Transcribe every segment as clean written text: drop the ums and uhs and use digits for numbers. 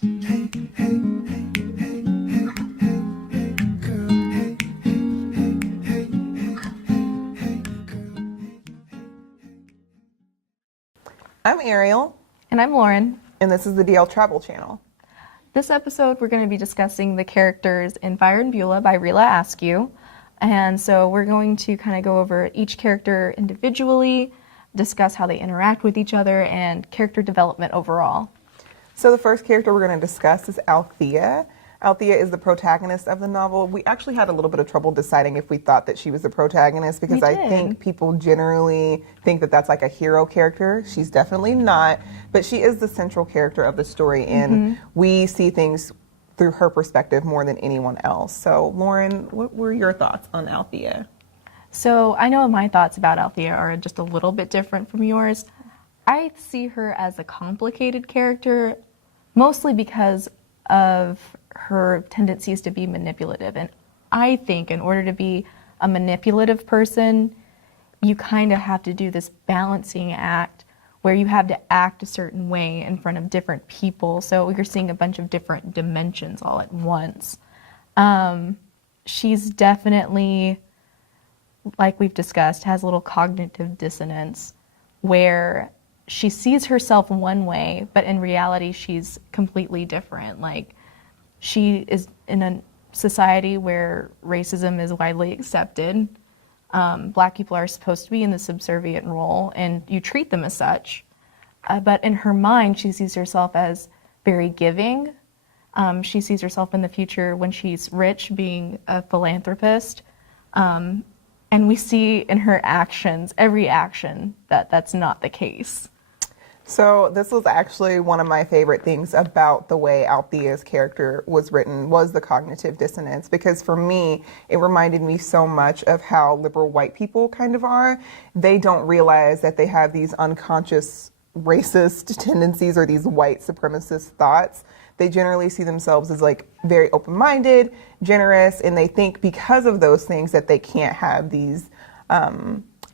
I'm Arielle. And I'm Lauren. And this is the DL Travel Channel. This episode, we're going to be discussing the characters in Fire In Beulah by Arielle Askew. And so we're going to kind of go over each character individually, discuss how they interact with each other, and character development overall. So the first character we're going to discuss is Althea. Althea is the protagonist of the novel. We actually had a little bit of trouble deciding if we thought that she was the protagonist because I think people generally think that that's like a hero character. She's definitely not, but she is the central character of the story, and we see things through her perspective more than anyone else. So, Lauren, what were your thoughts on Althea? So I know my thoughts about Althea are just a little bit different from yours. I see her as a complicated character, mostly because of her tendencies to be manipulative. And I think in order to be a manipulative person, you kind of have to do this balancing act where you have to act a certain way in front of different people. So you're seeing a bunch of different dimensions all at once. She's definitely, like we've discussed, has a little cognitive dissonance where she sees herself one way, but in reality she's completely different. Like, she is in a society where racism is widely accepted. Black people are supposed to be in the subservient role, and you treat them as such. But in her mind, she sees herself as very giving. She sees herself in the future when she's rich being a philanthropist. And we see in her actions, every action, that that's not the case. So this was actually one of my favorite things about the way Althea's character was written, was the cognitive dissonance, because for me, it reminded me so much of how liberal white people kind of are. They don't realize that they have these unconscious racist tendencies or these white supremacist thoughts. They generally see themselves as like very open-minded, generous, and they think because of those things that they can't have these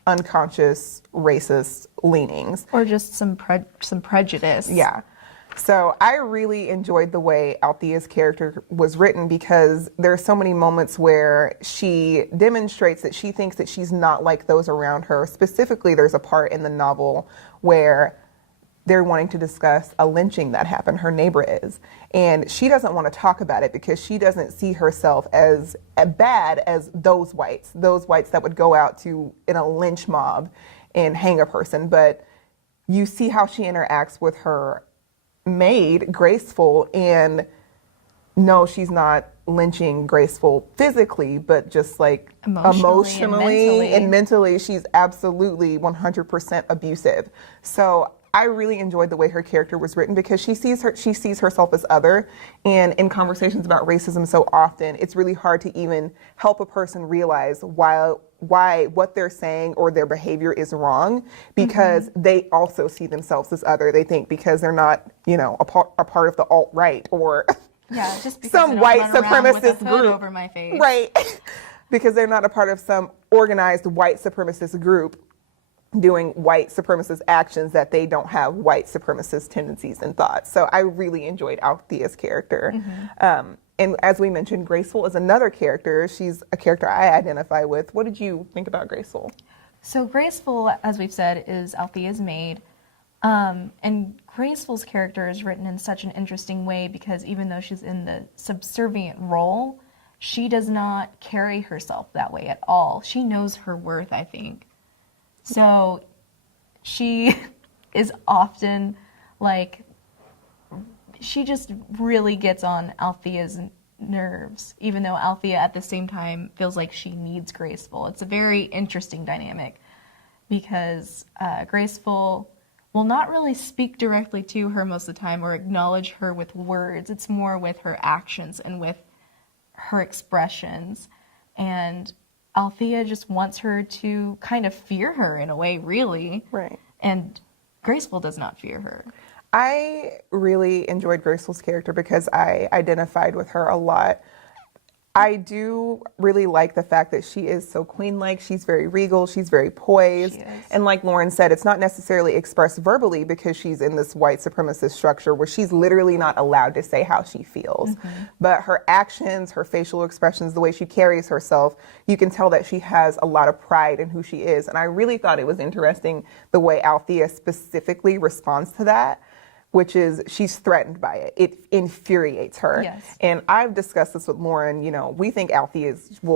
unconscious racist leanings. Or just some prejudice. Yeah. So I really enjoyed the way Althea's character was written because there are so many moments where she demonstrates that she thinks that she's not like those around her. Specifically, there's a part in the novel where they're wanting to discuss a lynching that happened. Her neighbor is. And she doesn't want to talk about it because she doesn't see herself as bad as those whites that would go out to in a lynch mob and hang a person. But you see how she interacts with her maid, Graceful, and no, she's not lynching Graceful physically, but just like emotionally and mentally, she's absolutely 100% abusive. So I really enjoyed the way her character was written because she sees herself as other, and in conversations about racism so often, it's really hard to even help a person realize why what they're saying or their behavior is wrong because they also see themselves as other. They think because they're not, a part of the alt-right or just some white supremacist group over my face. Right. Because they're not a part of some organized white supremacist group doing white supremacist actions that they don't have white supremacist tendencies and thoughts. So I really enjoyed Althea's character. And as we mentioned, Graceful is another character. She's a character I identify with. What did you think about Graceful? So Graceful, as we've said, is Althea's maid. And Graceful's character is written in such an interesting way because even though she's in the subservient role, she does not carry herself that way at all. She knows her worth, I think. So she is often like, she just really gets on Althea's nerves, even though Althea at the same time feels like she needs Graceful. It's a very interesting dynamic because Graceful will not really speak directly to her most of the time or acknowledge her with words. It's more with her actions and with her expressions. And Althea just wants her to kind of fear her in a way, really. Right. And Graceful does not fear her. I really enjoyed Graceful's character because I identified with her a lot. I do really like the fact that she is so queen-like. She's very regal. She's very poised. She is. And like Lauren said, it's not necessarily expressed verbally because she's in this white supremacist structure where she's literally not allowed to say how she feels. But her actions, her facial expressions, the way she carries herself, you can tell that she has a lot of pride in who she is. And I really thought it was interesting the way Althea specifically responds to that, which is she's threatened by it. It infuriates her. Yes. And I've discussed this with Lauren. You know, we think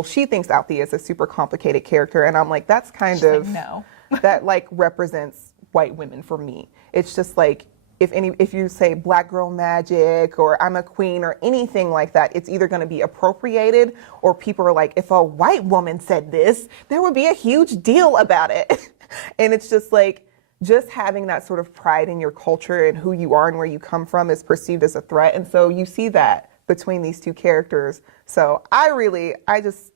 she thinks Althea is a super complicated character. And I'm like, that's kind She's of, like, no. that like represents white women for me. It's just like, if you say black girl magic or I'm a queen or anything like that, it's either going to be appropriated or people are like, if a white woman said this, there would be a huge deal about it. And it's just like, just having that sort of pride in your culture and who you are and where you come from is perceived as a threat. And so you see that between these two characters. So I just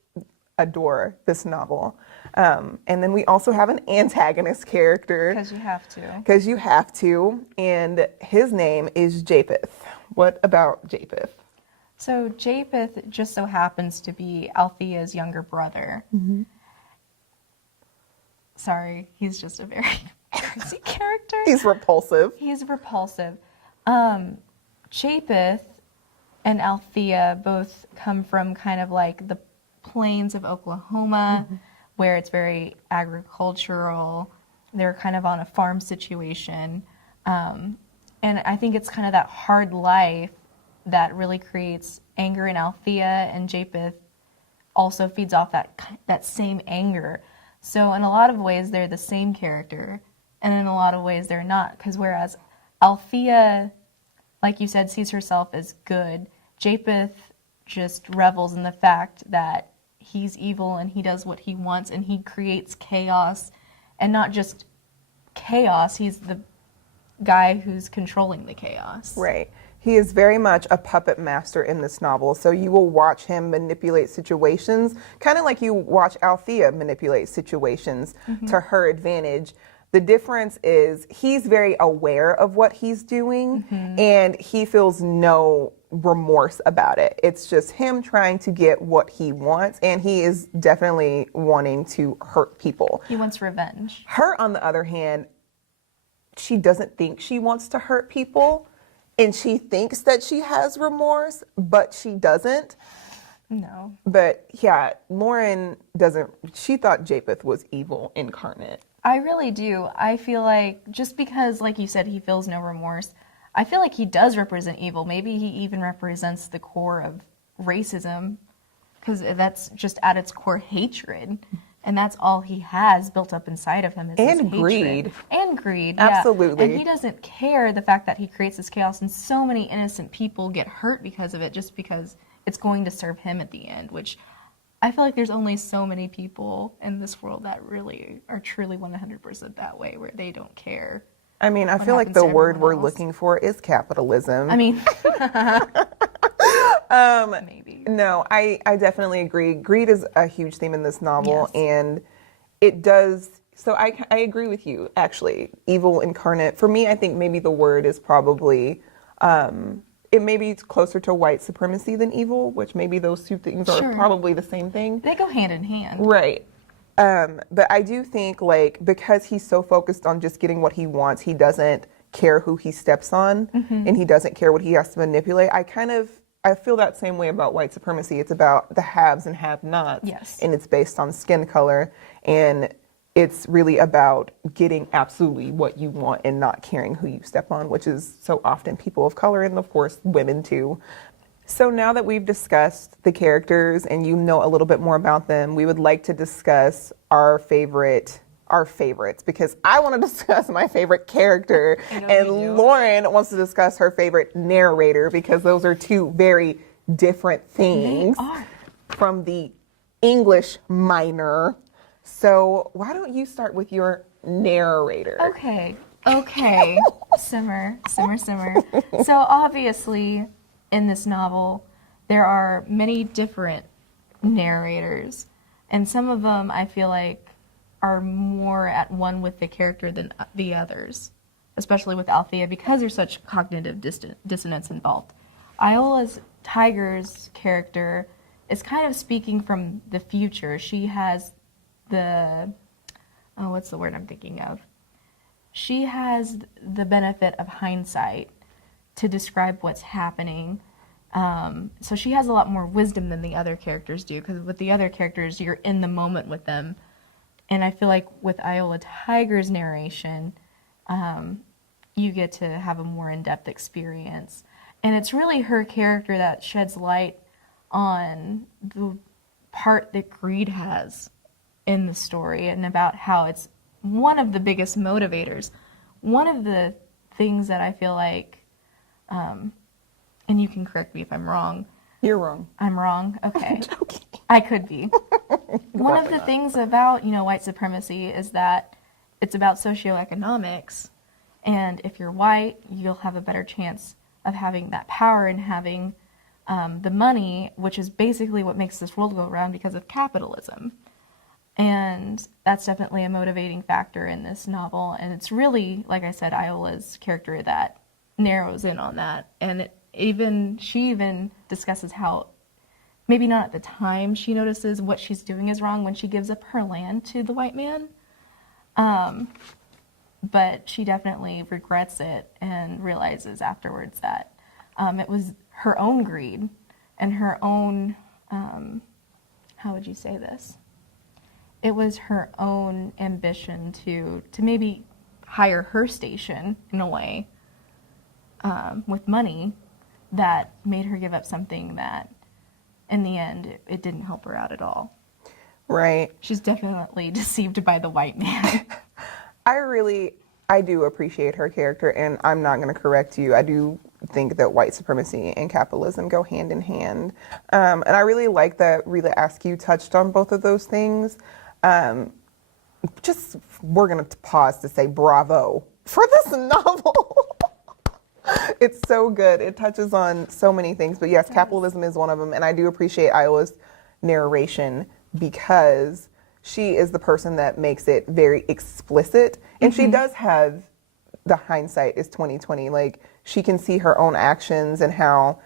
adore this novel. And then we also have an antagonist character. Because you have to. Because you have to. And his name is Japeth. What about Japeth? So Japeth just so happens to be Althea's younger brother. Sorry, he's just a very crazy character. He's repulsive. He's repulsive. Japeth and Althea both come from kind of like the plains of Oklahoma, where it's very agricultural. They're kind of on a farm situation. And I think it's kind of that hard life that really creates anger in Althea, and Japeth also feeds off that same anger. So in a lot of ways, they're the same character, and in a lot of ways, they're not. Because whereas Althea, like you said, sees herself as good, Japeth just revels in the fact that he's evil and he does what he wants and he creates chaos. And not just chaos, he's the guy who's controlling the chaos. Right. He is very much a puppet master in this novel. So you will watch him manipulate situations, kind of like you watch Althea manipulate situations to her advantage. The difference is he's very aware of what he's doing and he feels no remorse about it. It's just him trying to get what he wants, and he is definitely wanting to hurt people. He wants revenge. Her, on the other hand, she doesn't think she wants to hurt people. And she thinks that she has remorse, but she doesn't. No. But yeah, Lauren doesn't. She thought Japeth was evil incarnate. I really do. I feel like just because, like you said, he feels no remorse, I feel like he does represent evil. Maybe he even represents the core of racism, because that's just at its core hatred. And that's all he has built up inside of him is And this greed. hatred. And greed. Absolutely. Yeah. And he doesn't care the fact that he creates this chaos, and so many innocent people get hurt because of it, just because it's going to serve him at the end, which I feel like there's only so many people in this world that really are truly 100% that way, where they don't care. I mean, I What feel like happens the to word everyone we're else. looking for is capitalism. I mean, maybe. No, I definitely agree. Greed is a huge theme in this novel, Yes. and it does. So I agree with you, actually. Evil incarnate. For me, I think maybe the word is probably, it may be closer to white supremacy than evil, which maybe those two things are Sure. probably the same thing. They go hand in hand. Right. But I do think, like, because he's so focused on just getting what he wants, he doesn't care who he steps on, and he doesn't care what he has to manipulate. I feel that same way about white supremacy. It's about the haves and have-nots. Yes. And it's based on skin color. And it's really about getting absolutely what you want and not caring who you step on, which is so often people of color and, of course, women too. So now that we've discussed the characters and you know a little bit more about them, we would like to discuss our favorites, because I want to discuss my favorite character I know and you do. Lauren wants to discuss her favorite narrator, because those are two very different things are. from the English minor. So why don't you start with your narrator? Okay. Simmer. So obviously, in this novel, there are many different narrators, and some of them I feel like are more at one with the character than the others, especially with Althea, because there's such cognitive dissonance involved. Iola's Tiger's character it's kind of speaking from the future. She has what's the word I'm thinking of? She has the benefit of hindsight to describe what's happening. So she has a lot more wisdom than the other characters do, because with the other characters, you're in the moment with them. And I feel like with Iola Tiger's narration, you get to have a more in-depth experience. And it's really her character that sheds light on the part that greed has in the story, and about how it's one of the biggest motivators. One of the things that I feel like, and you can correct me if I'm wrong. You're wrong. I'm wrong? Okay. I'm joking. I could be. One of the things about, white supremacy is that it's about socioeconomics. And if you're white, you'll have a better chance of having that power and having the money, which is basically what makes this world go around because of capitalism. And that's definitely a motivating factor in this novel. And it's really, like I said, Iola's character that narrows in on that. And she even discusses how, maybe not at the time, she notices what she's doing is wrong when she gives up her land to the white man. But she definitely regrets it and realizes afterwards that it was her own greed and her own, how would you say this? It was her own ambition to maybe hire her station in a way with money that made her give up something that in the end it didn't help her out at all. Right. She's definitely deceived by the white man. I do appreciate her character, and I'm not going to correct you. I do think that white supremacy and capitalism go hand in hand. And I really like that Rila Askew touched on both of those things. We're going to pause to say bravo for this novel. It's so good. It touches on so many things. But yes, capitalism is one of them. And I do appreciate Iola's narration because she is the person that makes it very explicit. And she does have the hindsight is 20/20. Like, she can see her own actions and how,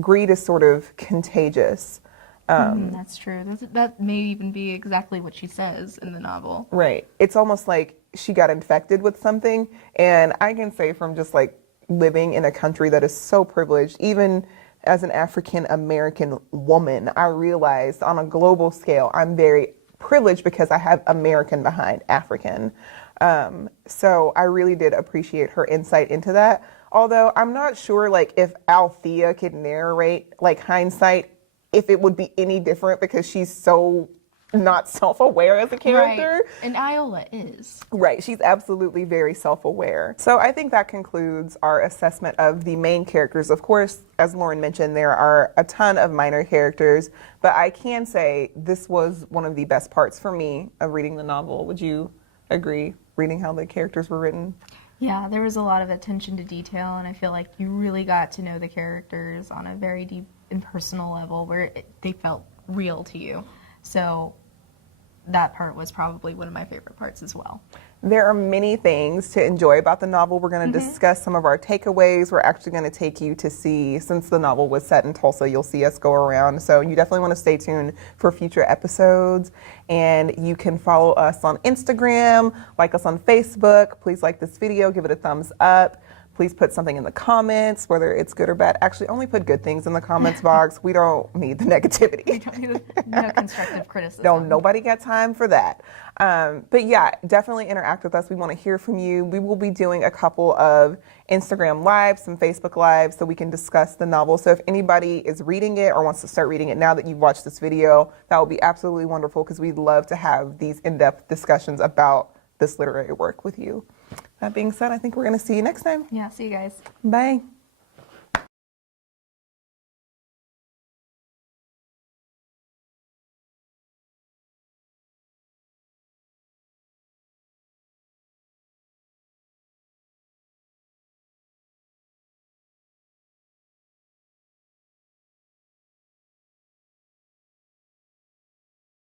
greed is sort of contagious. That's true. That may even be exactly what she says in the novel. Right. It's almost like she got infected with something. And I can say from just like living in a country that is so privileged, even as an African American woman, I realized on a global scale, I'm very privileged because I have American behind African. So I really did appreciate her insight into that. Although I'm not sure like if Althea could narrate like hindsight, if it would be any different because she's so not self-aware as a character. Right. And Iola is. Right. She's absolutely very self-aware. So I think that concludes our assessment of the main characters. Of course, as Lauren mentioned, there are a ton of minor characters, but I can say this was one of the best parts for me of reading the novel. Would you agree, reading how the characters were written? Yeah, there was a lot of attention to detail, and I feel like you really got to know the characters on a very deep and personal level where they felt real to you. So that part was probably one of my favorite parts as well. There are many things to enjoy about the novel. We're going to discuss some of our takeaways. We're actually going to take you to see, since the novel was set in Tulsa, you'll see us go around. So you definitely want to stay tuned for future episodes. And you can follow us on Instagram, like us on Facebook. Please like this video, give it a thumbs up. Please put something in the comments, whether it's good or bad. Actually, only put good things in the comments box. We don't need the negativity. We don't need no constructive criticism. No, nobody got time for that. But yeah, definitely interact with us. We want to hear from you. We will be doing a couple of Instagram lives, some Facebook lives, so we can discuss the novel. So if anybody is reading it or wants to start reading it now that you've watched this video, that would be absolutely wonderful because we'd love to have these in-depth discussions about this literary work with you. That being said, I think we're going to see you next time. Yeah, see you guys. Bye.